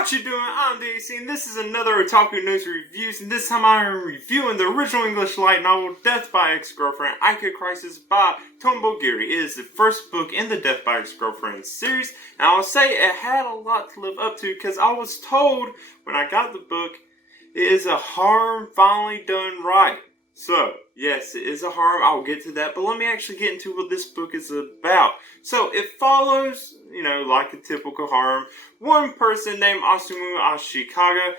What you doing? I'm DC, and this is another Otaku News Reviews, and this time I am reviewing the original English light novel Death by Ex-Girlfriend, Aika Crisis by Tonbogiri. It is the first book in the Death by Ex-Girlfriend series, and I'll say it had a lot to live up to, because I was told when I got the book, it is a harem finally done right. So, yes, it is a harem. I'll get to that, but let me actually get into what this book is about. So, it follows, like a typical harem, one person named Asumu Ashikaga,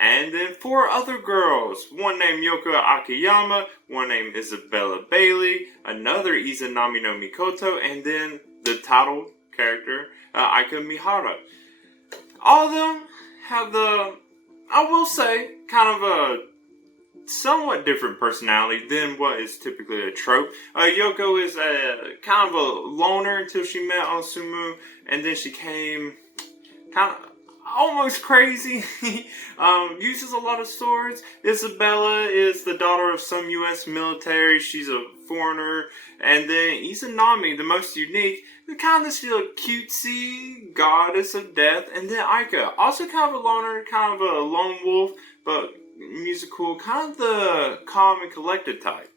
and then 4 other girls. One named Yoko Akiyama, one named Isabella Bailey, another Izanami no Mikoto, and then the title character, Aika Mihara. All of them have I will say, kind of a somewhat different personality than what is typically a trope. Yoko is a kind of a loner until she met Osumu, and then she came kind of almost crazy. Uses a lot of swords. Isabella is the daughter of some U.S. military. She's a foreigner. And then Izanami, the most unique, kind of this cutesy goddess of death. And then Aika, also kind of a loner, kind of a lone wolf, but musical, kind of the calm and collected type.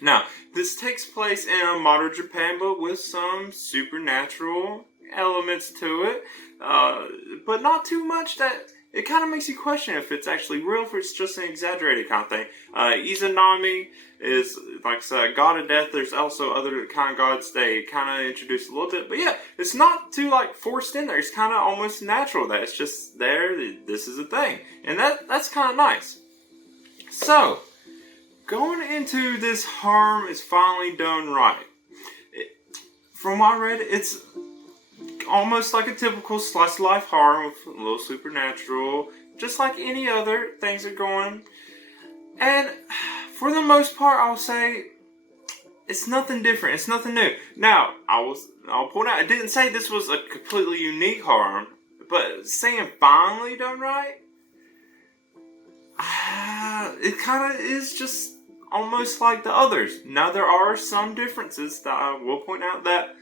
Now, this takes place in a modern Japan, but with some supernatural elements to it, but not too much that it kind of makes you question if it's actually real, if it's just an exaggerated kind of thing. Izanami is, like I said, a god of death. There's also other kind of gods they kind of introduce a little bit, but yeah, it's not too forced in there. It's kind of almost natural that it's just there. This is a thing, and that's kind of nice. So, going into this harem is finally done right. From what I read, it's almost like a typical slice of life harem with a little supernatural, just like any other things are going. And for the most part, I'll say it's nothing different. It's nothing new. Now, I'll point out, I didn't say this was a completely unique harem, but saying finally done right, it kind of is just almost like the others. Now, there are some differences that I will point out that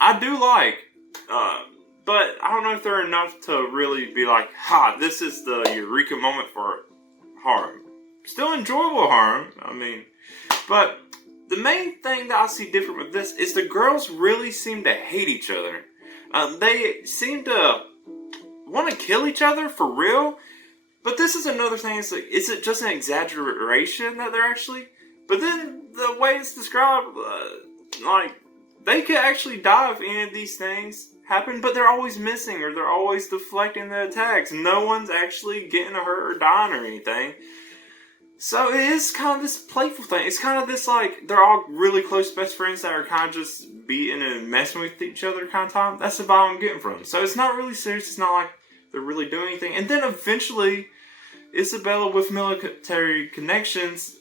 I do like, but I don't know if they're enough to really be like, this is the eureka moment for harem. Still enjoyable harem, but the main thing that I see different with this is the girls really seem to hate each other. They seem to want to kill each other for real, but this is another thing, it's like, is it just an exaggeration that they're actually, but then the way it's described, they could actually die if any of these things happen, but they're always missing, or they're always deflecting the attacks. No one's actually getting hurt or dying or anything. So it is kind of this playful thing. It's kind of this, they're all really close best friends that are kind of just beating and messing with each other kind of time. That's the vibe I'm getting from them. So it's not really serious. It's not like they're really doing anything. And then eventually, Isabella with military connections,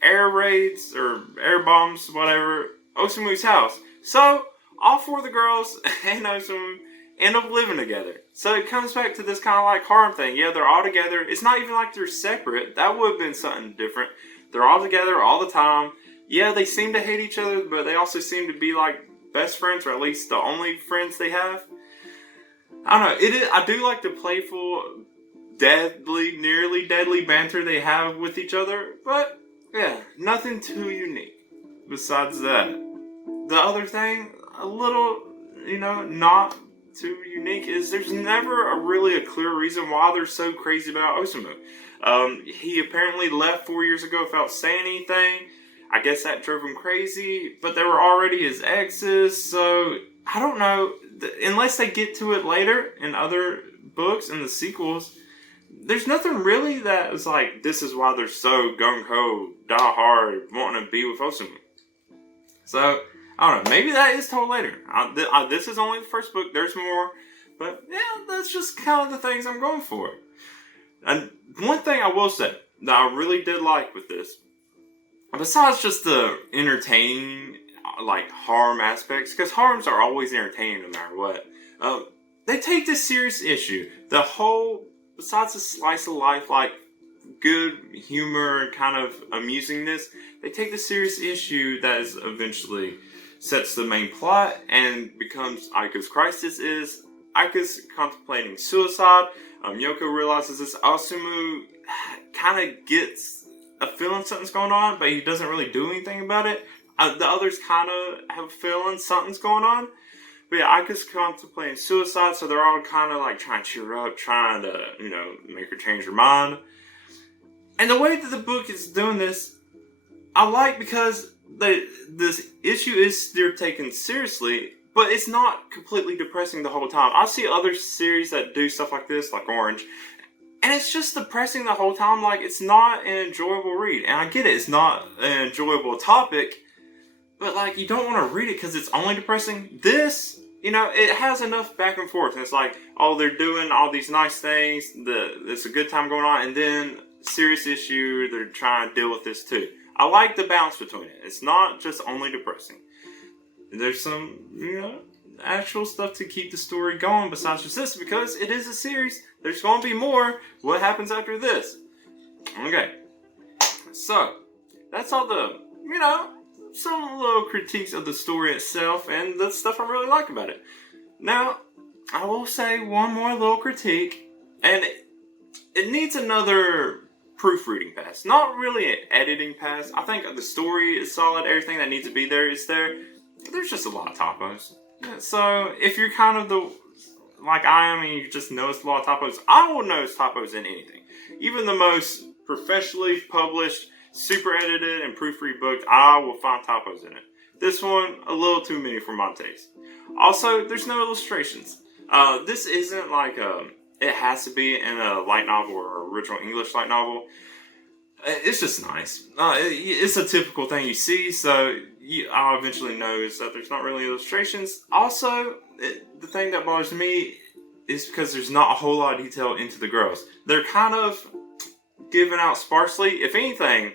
air raids, or air bombs, whatever, Osumu's house. So, all 4 of the girls and Osumu end up living together. So it comes back to this kind of harem thing. Yeah, they're all together. It's not even like they're separate. That would have been something different. They're all together all the time. Yeah, they seem to hate each other, but they also seem to be best friends, or at least the only friends they have. I don't know. I do like the playful, nearly deadly banter they have with each other. But, yeah, nothing too unique besides that. The other thing, a little, not too unique, is there's never really a clear reason why they're so crazy about Osumu. He apparently left 4 years ago without saying anything. I guess that drove him crazy, but they were already his exes, so I don't know. Unless they get to it later in other books and the sequels, there's nothing really that is this is why they're so gung-ho, die-hard, wanting to be with Osumu. So, I don't know, maybe that is told later. This is only the first book, there's more. But, yeah, that's just kind of the things I'm going for. And one thing I will say that I really did like with this, besides just the entertaining, harem aspects, because harems are always entertaining no matter what, they take this serious issue. The whole, besides the slice of life, good humor and kind of amusingness, they take the serious issue that is eventually sets the main plot and becomes Aika's Crisis is Aika's contemplating suicide. Yoko realizes this. Asumu kind of gets a feeling something's going on, but he doesn't really do anything about it. The others kind of have a feeling something's going on. But yeah, Aika's contemplating suicide, so they're all kind of like trying to cheer her up, trying to, make her change her mind. And the way that the book is doing this, I like, because this issue is still taken seriously, but it's not completely depressing the whole time. I see other series that do stuff like this, like Orange, and it's just depressing the whole time. Like, it's not an enjoyable read. And I get it, it's not an enjoyable topic, but like, you don't want to read it because it's only depressing. This, it has enough back and forth. And it's like, oh, they're doing all these nice things, it's a good time going on, and then serious issue, they're trying to deal with this too. I like the balance between it. It's not just only depressing. There's some, actual stuff to keep the story going besides just this, because it is a series. There's going to be more. What happens after this? Okay. So, that's all the, some little critiques of the story itself and the stuff I really like about it. Now, I will say one more little critique, and it needs another proofreading pass. Not really an editing pass. I think the story is solid. Everything that needs to be there is there. There's just a lot of typos. So if you're kind of like I am, and you just notice a lot of typos, I will notice typos in anything. Even the most professionally published, super edited, and proofread book, I will find typos in it. This one, a little too many for my taste. Also, there's no illustrations. This isn't like it has to be in a light novel or original English light novel. It's just nice. It's a typical thing you see, so I'll eventually notice that there's not really illustrations. Also, the thing that bothers me is because there's not a whole lot of detail into the girls. They're kind of given out sparsely. If anything,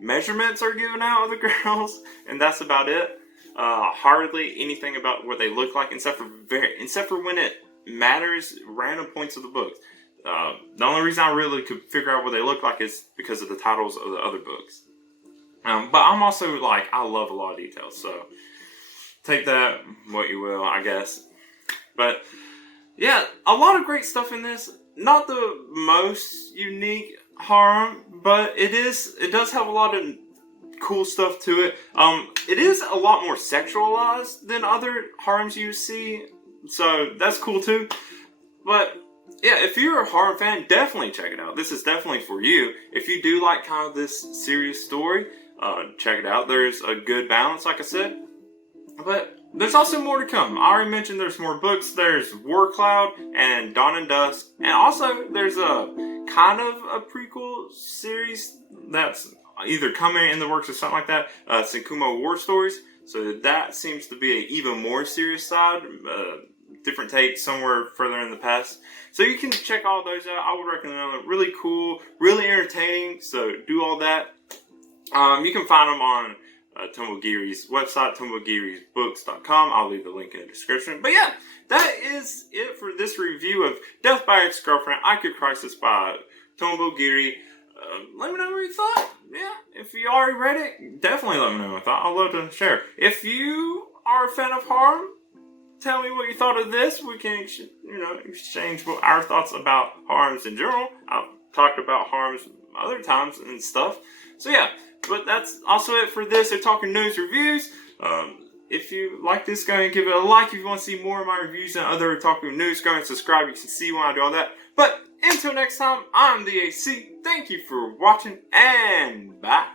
measurements are given out of the girls, and that's about it. Hardly anything about what they look like, except for when it matters, random points of the book. The only reason I really could figure out what they look like is because of the titles of the other books. But I'm also like, I love a lot of details, so take that what you will, I guess. But yeah, a lot of great stuff in this. Not the most unique harem, but it does have a lot of cool stuff to it. It is a lot more sexualized than other harems you see, so that's cool too. But yeah, if you're a harem fan, definitely check it out. This is definitely for you. If you do like kind of this serious story, check it out. There's a good balance, like I said. But there's also more to come. I already mentioned there's more books. There's War Cloud and Dawn and Dusk. And also there's a kind of a prequel series that's either coming in the works or something like that. Senkumo War Stories. So that seems to be an even more serious side. Different take somewhere further in the past. So you can check all those out. I would recommend them. Really cool, really entertaining. So do all that. You can find them on Tonbogiri's website, tonbogirisbooks.com. I'll leave the link in the description. But yeah, that is it for this review of Death by Ex-Girlfriend, Aika Crisis by Tonbogiri. Let me know what you thought. Yeah, if you already read it, definitely let me know what you thought. I'd love to share. If you are a fan of harem, tell me what you thought of this. We can, exchange our thoughts about harems in general. I've talked about harems other times and stuff. So yeah, but that's also it for this Otaku News Reviews. If you like this, go ahead and give it a like. If you want to see more of my reviews and other Otaku news, go ahead and subscribe. You can see when I do all that. But until next time, I'm the AC. Thank you for watching, and bye.